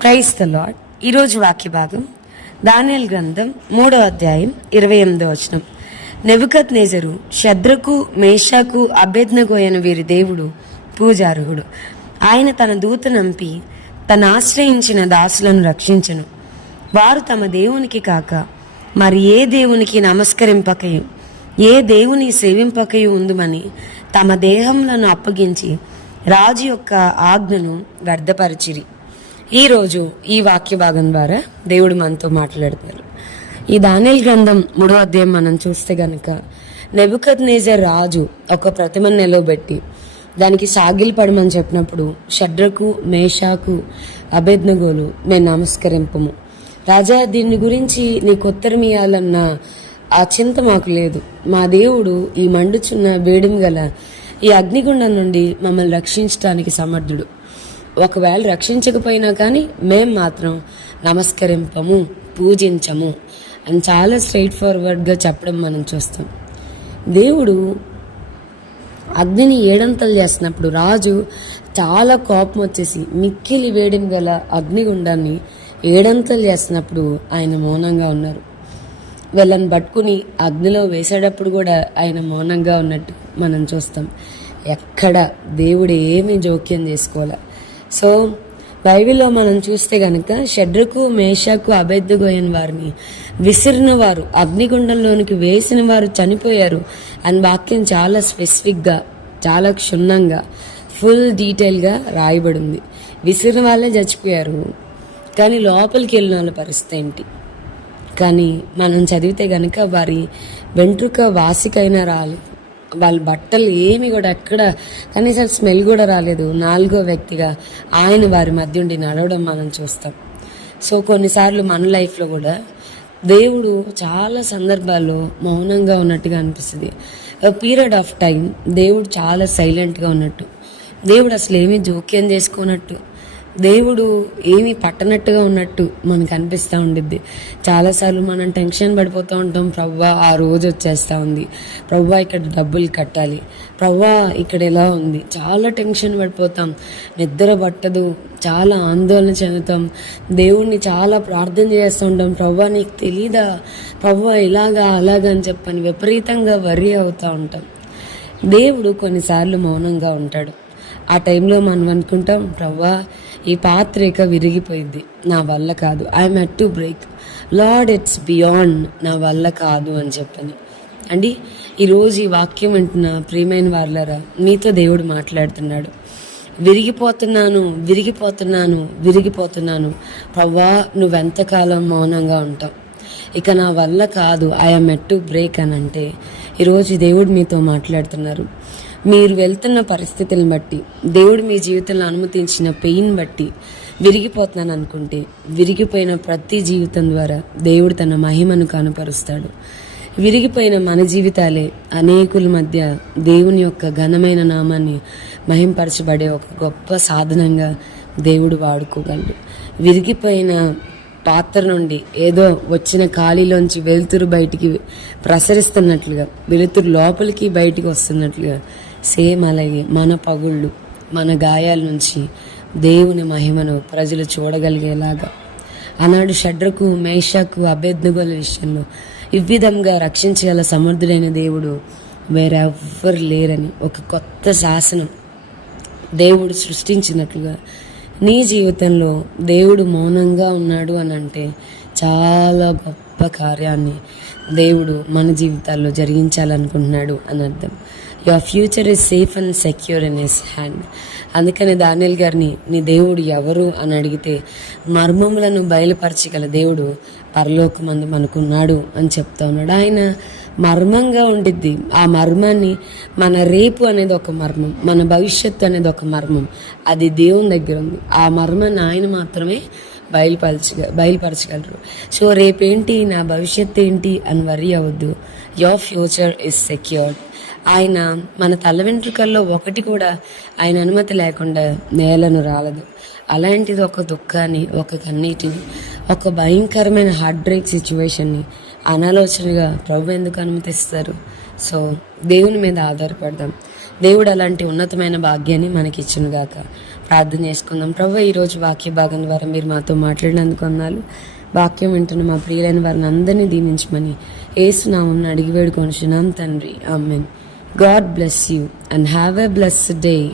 క్రైస్త the lord ఈరోజు వాక్య భాగం దానియల్ గ్రంథం మూడో అధ్యాయం ఇరవై ఎనిమిదో వచనం. నెబుకత్ నేజరు శద్రకు మేషాకు అభ్యర్థనకు అయిన వీరి దేవుడు పూజార్హుడు. ఆయన తన దూత నంపి తన ఆశ్రయించిన దాసులను రక్షించను. వారు తమ దేవునికి కాక మరి ఏ దేవునికి నమస్కరింపకయు? ఏ దేవుని సేవింపకయు ఉందుమని తమ దేహములను అప్పగించి రాజు యొక్క ఆజ్ఞను వ్యర్థపరిచిరి. ఈరోజు ఈ వాక్య భాగం ద్వారా దేవుడు మనతో మాట్లాడతారు. ఈ దానియల్ గ్రంథం మూడో అధ్యాయం మనం చూస్తే గనక నెబుకద్ నేజర్ రాజు ఒక ప్రతిమను నిలవబెట్టి దానికి సాగిల్ పడమని చెప్పినప్పుడు షడ్రకు మేషాకు అభేజ్ఞగోలు మేము నమస్కరింపము. రాజా దీని గురించి నీకు ఉత్తరమియాలన్న ఆ చింత మాకు లేదు. మా దేవుడు ఈ మండుచున్న వేడిమి గల ఈ అగ్నిగుండం నుండి మమ్మల్ని రక్షించడానికి సమర్థుడు. ఒకవేళ రక్షించకపోయినా కానీ మేం మాత్రం నమస్కరింపము పూజించము అని చాలా స్ట్రైట్ ఫార్వర్డ్గా చెప్పడం మనం చూస్తాం. దేవుడు అగ్నిని ఏడంతలు చేస్తున్నప్పుడు రాజు చాలా కోపం వచ్చేసి మిక్కిలి వేడిం గల అగ్నిగుండాన్ని ఏడంతలు చేస్తున్నప్పుడు ఆయన మౌనంగా ఉన్నారు. వీళ్ళని పట్టుకుని అగ్నిలో వేసేటప్పుడు కూడా ఆయన మౌనంగా ఉన్నట్టు మనం చూస్తాం. ఎక్కడ దేవుడు ఏమీ జోక్యం చేసుకోవాలి? సో బైబిల్లో మనం చూస్తే గనక షడ్రకు మేషకు అభెద్దుగోయని వారిని విసిరిన వారు అగ్నిగుండంలోనికి వేసిన వారు చనిపోయారు అని వాక్యం చాలా స్పెసిఫిక్గా చాలా క్షుణ్ణంగా ఫుల్ డీటెయిల్గా రాయబడింది. విసిరిన వాళ్ళే చచ్చిపోయారు. కానీ లోపలికి వెళ్ళిన వాళ్ళ పరిస్థితి ఏంటి? కానీ మనం చదివితే గనక వారి వెంట్రుక వాసికైనా రాలి వాళ్ళ బట్టలు ఏమి కూడా ఎక్కడ కనీసం స్మెల్ కూడా రాలేదు. నాలుగో వ్యక్తిగా ఆయన వారి మధ్య ఉండి నడవడం మనం చూస్తాం. సో కొన్నిసార్లు మన లైఫ్లో కూడా దేవుడు చాలా సందర్భాల్లో మౌనంగా ఉన్నట్టుగా అనిపిస్తుంది. పీరియడ్ ఆఫ్ టైం దేవుడు చాలా సైలెంట్గా ఉన్నట్టు. దేవుడు అసలు ఏమీ జోక్యం చేసుకున్నట్టు దేవుడు ఏమీ పట్టనట్టుగా ఉన్నట్టు మనకు అనిపిస్తూ ఉండిద్ది. చాలాసార్లు మనం టెన్షన్ పడిపోతూ ఉంటాం ప్రవ్వా ఆ రోజు వచ్చేస్తూ ఉంది. ప్రవ్వా ఇక్కడ డబ్బులు కట్టాలి. ప్రవ్వా ఇక్కడ ఎలా ఉంది. చాలా టెన్షన్ పడిపోతాం. నిద్ర పట్టదు. చాలా ఆందోళన చెందుతాం. దేవుణ్ణి చాలా ప్రార్థన చేస్తూ ఉంటాం. ప్రవ్వా నీకు తెలీదా? ప్రవ్వా ఇలాగా అలాగా అని చెప్పని విపరీతంగా వరి అవుతూ ఉంటాం. దేవుడు కొన్నిసార్లు మౌనంగా ఉంటాడు. ఆ టైంలో మనం అనుకుంటాం ప్రవ్వా ఈ పాత్రిక విరిగిపోయింది. నా వల్ల కాదు. I'm at to break Lord it's beyond నా వల్ల కాదు అని చెప్పని. అండి ఈరోజు ఈ వాక్యం వింటున్న ప్రియమైన వాళ్ళరా మీతో దేవుడు మాట్లాడుతున్నాడు. విరిగిపోతున్నాను విరిగిపోతున్నాను విరిగిపోతున్నాను. ప్రవ్వా నువ్వెంతకాలం మౌనంగా ఉంటావు? ఇక నా వల్ల కాదు. ఐఎమ్ ఎట్ టు బ్రేక్ అని అంటే ఈరోజు దేవుడు మీతో మాట్లాడుతున్నారు. మీరు వెళ్తున్న పరిస్థితులను బట్టి దేవుడు మీ జీవితంలో అనుమతించిన పెయిన్ బట్టి విరిగిపోతున్నాను అనుకుంటే విరిగిపోయిన ప్రతి జీవితం ద్వారా దేవుడు తన మహిమను కనుపరుస్తాడు. విరిగిపోయిన మన జీవితాలే అనేకుల మధ్య దేవుని యొక్క ఘనమైన నామాన్ని మహింపరచబడే ఒక గొప్ప సాధనంగా దేవుడు వాడుకోగలడు. విరిగిపోయిన పాత్ర నుండి ఏదో వచ్చిన ఖాళీలోంచి వెలుతురు బయటికి ప్రసరిస్తున్నట్లుగా వెలుతురు లోపలికి బయటికి వస్తున్నట్లుగా సేమ్ అలాగే మన పగుళ్ళు మన గాయాల నుంచి దేవుని మహిమను ప్రజలు చూడగలిగేలాగా. ఆనాడు షడ్రకు మేషకు అభ్యర్థుగల విషయంలో ఈ విధంగా రక్షించగల సమర్థుడైన దేవుడు వేరెవ్వరు లేరని ఒక కొత్త శాసనం దేవుడు సృష్టించినట్లుగా. నీ జీవితంలో దేవుడు మౌనంగా ఉన్నాడు అని అంటే చాలా గొప్ప కార్యాన్ని దేవుడు మన జీవితాల్లో జరిగించాలనుకుంటున్నాడు అని అర్థం. Your future is safe and secure in his hand అందుకని దానియల్ గారిని నీ దేవుడు ఎవరు? అని అడిగితే మర్మములను బయలుపరచగల దేవుడు పరలోకమందు మనకున్నాడు అని చెప్తా ఉన్నాడు. ఆయన మర్మంగా ఉండిద్ది. ఆ మర్మాన్ని మన రేపు అనేది ఒక మర్మం మన భవిష్యత్తు అనేది ఒక మర్మం. అది దేవుని దగ్గర ఉంది. ఆ మర్మాన్ని ఆయన మాత్రమే బయలుపరచగ బయలుపరచగలరు. సో రేపేంటి? నా భవిష్యత్తు ఏంటి అని వరి అవ్వద్దు. యువర్ ఫ్యూచర్ ఇస్ సెక్యూర్డ్ ఆయన మన తల వెంట్రుకల్లో ఒకటి కూడా ఆయన అనుమతి లేకుండా నేలను రాలదు. అలాంటిది ఒక దుఃఖాన్ని ఒక కన్నీటిని ఒక భయంకరమైన హార్ట్ బ్రేక్ సిచ్యువేషన్ని అనాలోచనగా ప్రభు ఎందుకు అనుమతిస్తారు? సో దేవుని మీద ఆధారపడదాం. దేవుడు అలాంటి ఉన్నతమైన భాగ్యాన్ని మనకి ఇచ్చునుగాక ప్రార్థన చేసుకుందాం. ప్రభు ఈరోజు వాక్య భాగం ద్వారా మీరు మాతో మాట్లాడినందుకు అన్నాలు వాక్యం వింటున్న మా ప్రియులైన వారిని అందరినీ దీవించమని ఏసునామం అడిగి వేడుకొనిచున్నాం తండ్రి. Amen. God bless you and have a blessed day.